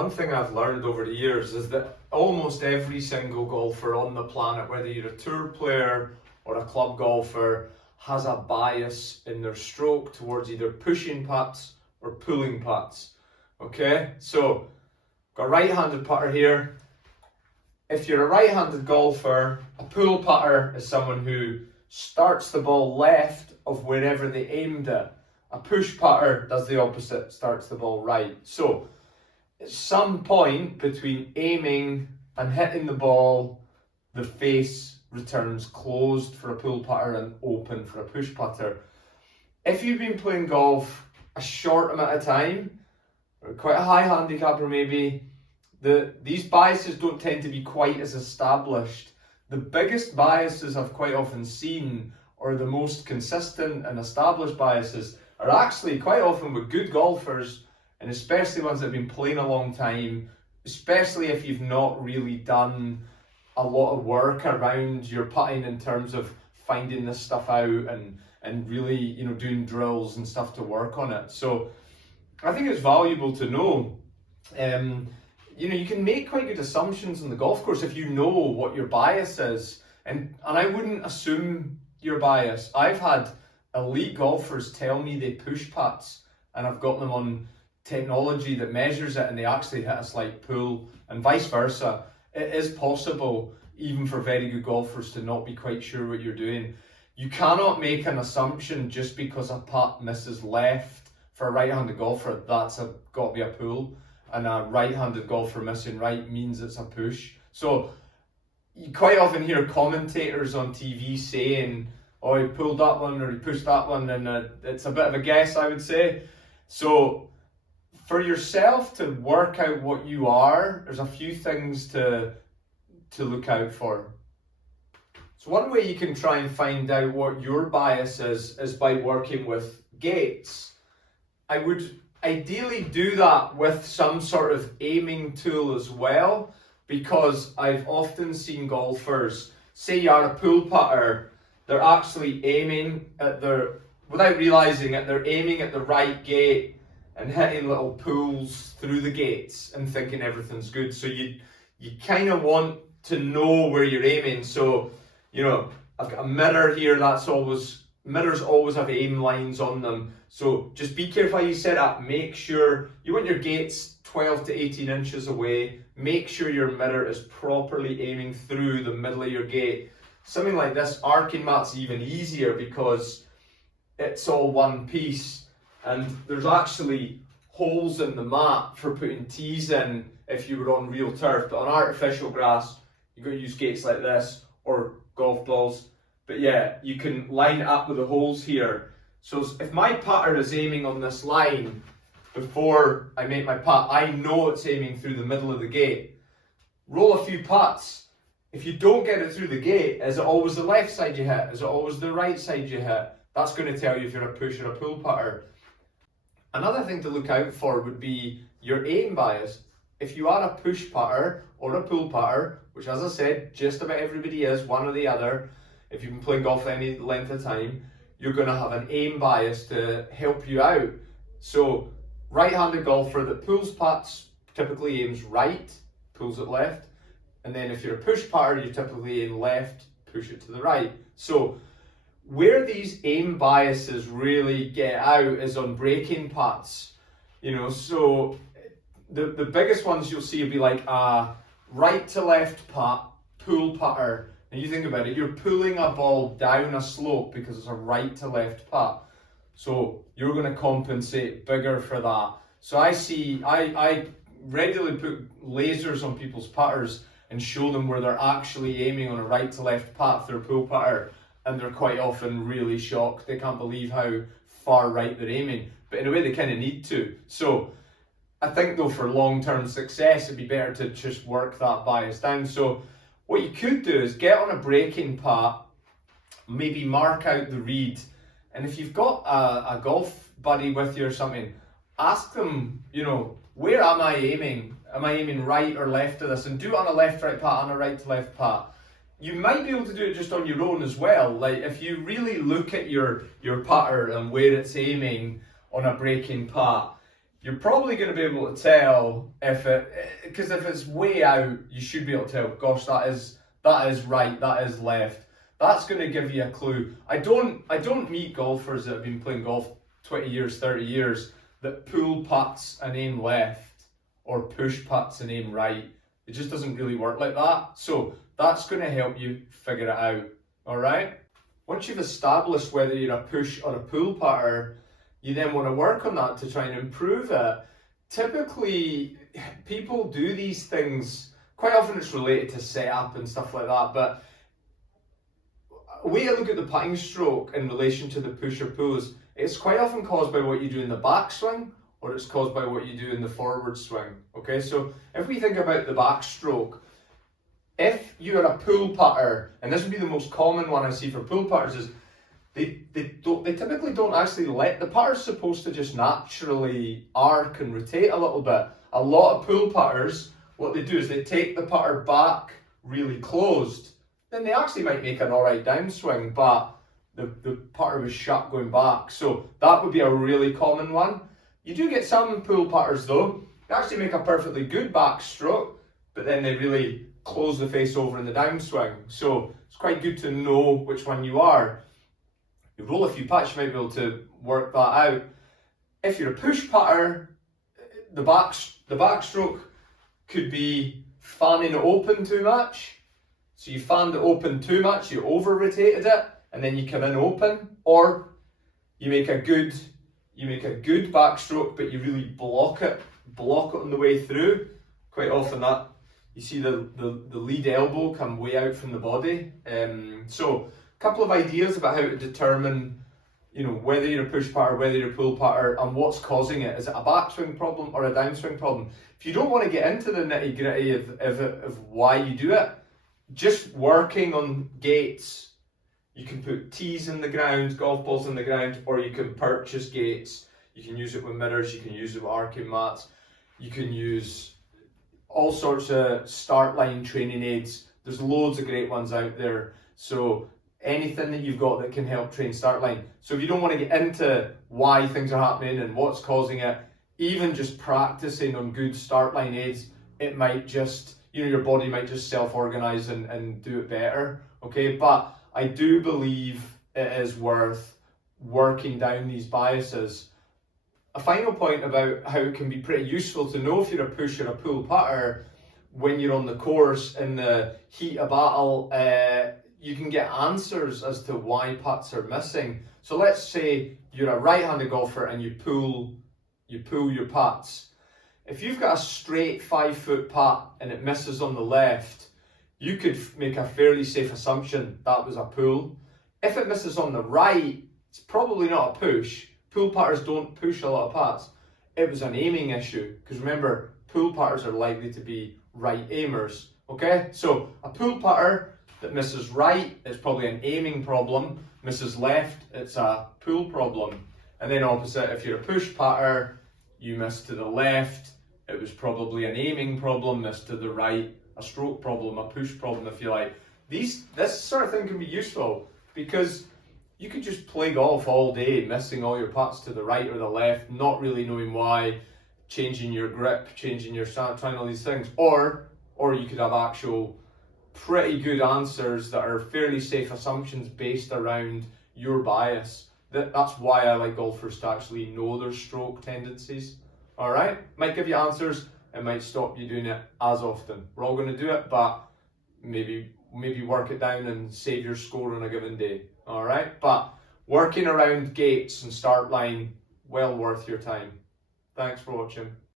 one thing I've learned over the years is that almost every single golfer on the planet, whether you're a tour player or a club golfer, has a bias in their stroke towards either pushing putts or pulling putts. Okay, so got a right-handed putter here. If you're a right-handed golfer, a pull putter is someone who starts the ball left of wherever they aimed it. A push putter does the opposite, starts the ball right. So at some point between aiming and hitting the ball, the face returns closed for a pull putter and open for a push putter. If you've been playing golf a short amount of time, or quite a high handicap or maybe, these biases don't tend to be quite as established. The biggest biases I've quite often seen, or the most consistent and established biases, are actually quite often with good golfers, and especially ones that have been playing a long time, especially if you've not really done a lot of work around your putting in terms of finding this stuff out and really, doing drills and stuff to work on it. So I think it's valuable to know. You can make quite good assumptions on the golf course if you know what your bias is. And I wouldn't assume your bias. I've had elite golfers tell me they push putts, and I've got them on technology that measures it and they actually hit a slight pull, and vice versa. It is possible, even for very good golfers, to not be quite sure what you're doing. You cannot make an assumption just because a putt misses left. For a right-handed golfer, that's got to be a pull, and a right-handed golfer missing right means it's a push. So you quite often hear commentators on TV saying, oh, he pulled that one or he pushed that one, and it's a bit of a guess, I would say. So for yourself to work out what you are, there's a few things to look out for. So one way you can try and find out what your bias is by working with gates. I would ideally do that with some sort of aiming tool as well, because I've often seen golfers, say you are a pull putter, they're actually aiming at without realising it, they're aiming at the right gate and hitting little pulls through the gates and thinking everything's good. So you kind of want to know where you're aiming. So, I've got a mirror here, mirrors always have aim lines on them. So just be careful how you set up. Make sure you want your gates 12 to 18 inches away. Make sure your mirror is properly aiming through the middle of your gate. Something like this arcing mat's even easier because it's all one piece, and there's actually holes in the mat for putting tees in if you were on real turf. But on artificial grass, you've got to use gates like this or golf balls. But yeah, you can line it up with the holes here. So if my putter is aiming on this line before I make my putt, I know it's aiming through the middle of the gate. Roll a few putts. If you don't get it through the gate, is it always the left side you hit? Is it always the right side you hit? That's going to tell you if you're a push or a pull putter. Another thing to look out for would be your aim bias. If you are a push putter or a pull putter, which as I said, just about everybody is, one or the other, if you've been playing golf any length of time, you're going to have an aim bias to help you out. So right-handed golfer that pulls putts typically aims right, pulls it left. And then if you're a push putter, you typically aim left, push it to the right. So where these aim biases really get out is on breaking putts. So the biggest ones you'll see will be like a right to left putt, pull putter. And you think about it, you're pulling a ball down a slope because it's a right to left putt. So you're going to compensate bigger for that. So I regularly put lasers on people's putters and show them where they're actually aiming on a right to left putt for a pull putter, and they're quite often really shocked. They can't believe how far right they're aiming, but in a way they kind of need to. So I think though for long-term success it'd be better to just work that bias down. So what you could do is get on a breaking putt, maybe mark out the read, and if you've got a golf buddy with you or something, ask them, where am I aiming? Am I aiming right or left of this? And do it on a left-right putt and a right-to-left putt. You might be able to do it just on your own as well. Like if you really look at your putter and where it's aiming on a breaking putt, you're probably going to be able to tell because if it's way out, you should be able to tell, gosh, that is right, that is left. That's going to give you a clue. I don't meet golfers that have been playing golf 20 years, 30 years that pull putts and aim left or push putts and aim right. It just doesn't really work like that. So that's going to help you figure it out. All right. Once you've established whether you're a push or a pull putter, you then want to work on that to try and improve it. Typically, people do these things. Quite often it's related to setup and stuff like that, but a way to look at the putting stroke in relation to the push or pull is it's quite often caused by what you do in the backswing, or it's caused by what you do in the forward swing. Okay, so if we think about the backstroke, if you're a pull putter, and this would be the most common one I see for pull putters, is they typically don't actually the putter's supposed to just naturally arc and rotate a little bit. A lot of pull putters, what they do is they take the putter back really closed. Then they actually might make an alright downswing, but the putter was shut going back. So that would be a really common one. You do get some pull putters though, they actually make a perfectly good backstroke, but then they really close the face over in the downswing. So it's quite good to know which one you are. You roll a few putts, you might be able to work that out. If you're a push putter, the backstroke could be fanning it open too much. So you fanned it open too much, you over rotated it, and then you come in open, or you make a good backstroke, but you really block it on the way through. Quite often that you see the lead elbow come way out from the body. So a couple of ideas about how to determine, whether you're a push putter, whether you're a pull putter, and what's causing it. Is it a backswing problem or a downswing problem? If you don't want to get into the nitty gritty of why you do it, just working on gates. You can put tees in the ground, golf balls in the ground, or you can purchase gates. You can use it with mirrors, you can use it with arcing mats, you can use all sorts of start line training aids. There's loads of great ones out there. So anything that you've got that can help train start line. So if you don't want to get into why things are happening and what's causing it, even just practicing on good start line aids, it might just, your body might just self-organize and do it better. Okay, but I do believe it is worth working down these biases. A final point about how it can be pretty useful to know if you're a push or a pull putter when you're on the course in the heat of battle. You can get answers as to why putts are missing. So let's say you're a right-handed golfer and you pull your putts. If you've got a straight 5-foot putt and it misses on the left, you could make a fairly safe assumption that was a pull. If it misses on the right, it's probably not a push. Pull putters don't push a lot of putts. It was an aiming issue, because remember, pull putters are likely to be right aimers. Okay, so a pull putter that misses right, it's probably an aiming problem. Misses left, it's a pull problem. And then opposite, if you're a push putter, you miss to the left, it was probably an aiming problem. Miss to the right, a stroke problem, a push problem, if you like. This sort of thing can be useful because you could just play golf all day, missing all your putts to the right or the left, not really knowing why, changing your grip, changing your stance, trying all these things. Or you could have actual pretty good answers that are fairly safe assumptions based around your bias. That's why I like golfers to actually know their stroke tendencies. All right, might give you answers, it might stop you doing it as often. We're all going to do it, but maybe work it down and save your score on a given day. All right, but working around gates and start line, well worth your time. Thanks for watching.